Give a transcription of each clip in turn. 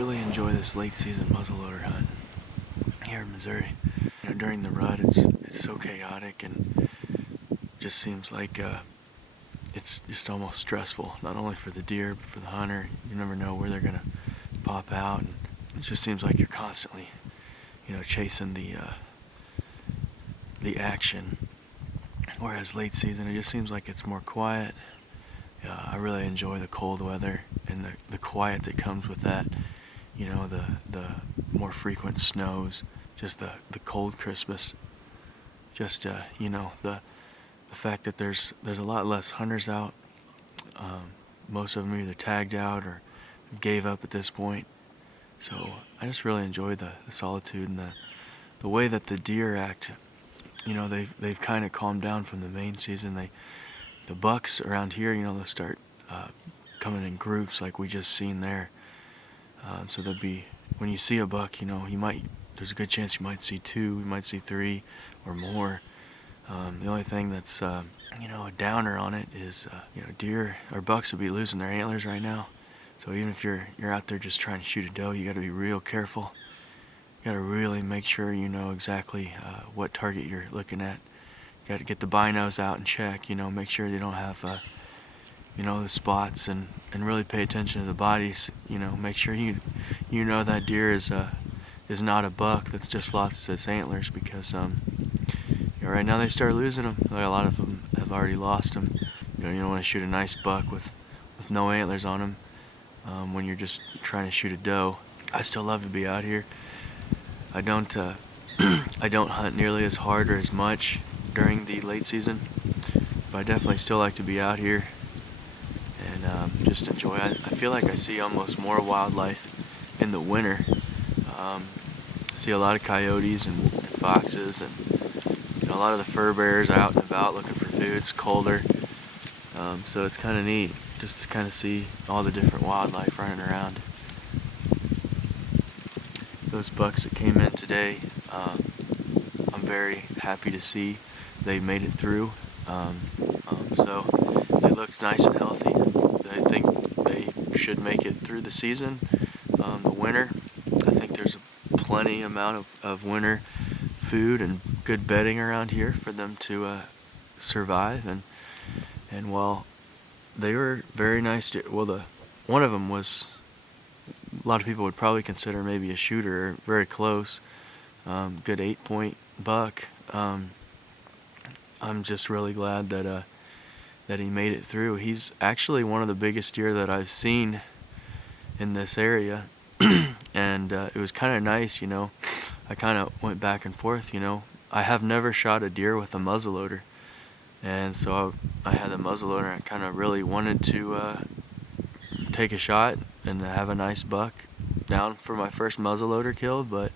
really enjoy this late season muzzleloader hunt here in Missouri. During the rut, it's so chaotic and just seems like it's just almost stressful, not only for the deer but for the hunter. You never know where they're gonna pop out, and it just seems like you're constantly, chasing the action. Whereas late season, it just seems like it's more quiet. I really enjoy the cold weather and the quiet that comes with that. The more frequent snows, just the cold Christmas. Just the fact that there's a lot less hunters out. Most of them are either tagged out or gave up at this point. So I just really enjoy the solitude and the way that the deer act. They've kind of calmed down from the main season. The bucks around here, they'll start coming in groups like we just seen there. So there'll be, when you see a buck, there's a good chance you might see two, you might see three or more. The only thing that's, a downer on it is, deer or bucks would be losing their antlers right now. So even if you're out there just trying to shoot a doe, you got to be real careful. You got to really make sure you know exactly what target you're looking at. You got to get the binos out and check. Make sure they don't have, the spots, and really pay attention to the bodies. Make sure you know that deer is not a buck that's just lost its antlers, because right now they start losing them. A lot of them have already lost them. You don't want to shoot a nice buck with no antlers on him when you're just trying to shoot a doe. I still love to be out here. I don't hunt nearly as hard or as much during the late season, but I definitely still like to be out here and just enjoy. I feel like I see almost more wildlife in the winter. I see a lot of coyotes and foxes, and a lot of the fur bearers out and about looking for food. It's colder, so it's kind of neat just to kind of see all the different wildlife running around. Those bucks that came in today, I'm very happy to see they made it through. So they looked nice and healthy. I think they should make it through the season, the winter. I think there's a plenty amount of winter food and good bedding around here for them to survive. And while they were very nice, one of them was, a lot of people would probably consider maybe a shooter, very close, good 8-point buck. I'm just really glad that he made it through. He's actually one of the biggest deer that I've seen in this area, and it was kind of nice. I kind of went back and forth. I have never shot a deer with a muzzleloader, and so I had the muzzleloader. I kind of really wanted to take a shot and have a nice buck down for my first muzzleloader kill, but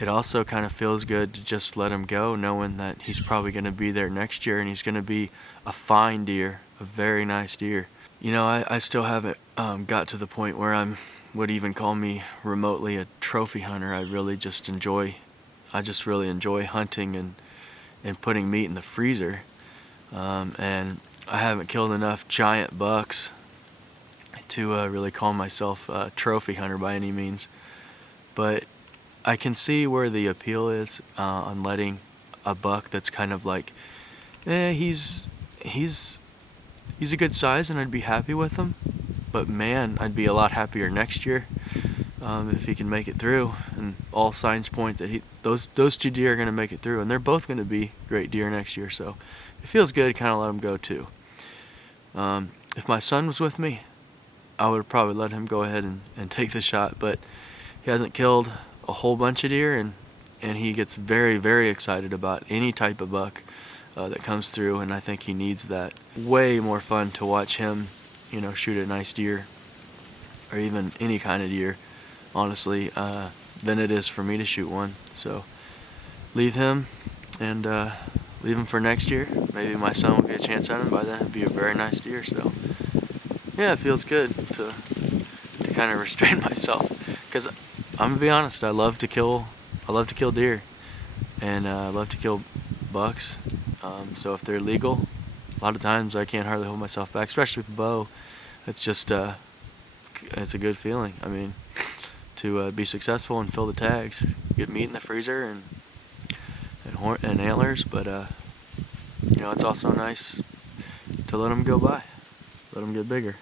it also kind of feels good to just let him go, knowing that he's probably going to be there next year, and he's going to be a fine deer, a very nice deer. I still haven't got to the point where I would even call me remotely a trophy hunter. I just really enjoy hunting and putting meat in the freezer, and I haven't killed enough giant bucks to really call myself a trophy hunter by any means, but I can see where the appeal is on letting a buck that's kind of like, he's a good size and I'd be happy with him, but man, I'd be a lot happier next year if he can make it through. And all signs point that those two deer are going to make it through, and they're both going to be great deer next year. So it feels good to kind of let them go too. If my son was with me, I would probably let him go ahead and take the shot, but he hasn't killed a whole bunch of deer, and he gets very, very excited about any type of buck that comes through, and I think he needs that. Way more fun to watch him, shoot a nice deer, or even any kind of deer, honestly, than it is for me to shoot one. So leave him for next year. Maybe my son will get a chance at him by then. It'd be a very nice deer. So yeah, it feels good to kind of restrain myself, because I'm gonna be honest, I love to kill deer, and I love to kill bucks. So if they're legal, a lot of times I can't hardly hold myself back, especially with a bow. It's just it's a good feeling. I mean, to be successful and fill the tags, get meat in the freezer and antlers. But you know, it's also nice to let them go by, let them get bigger.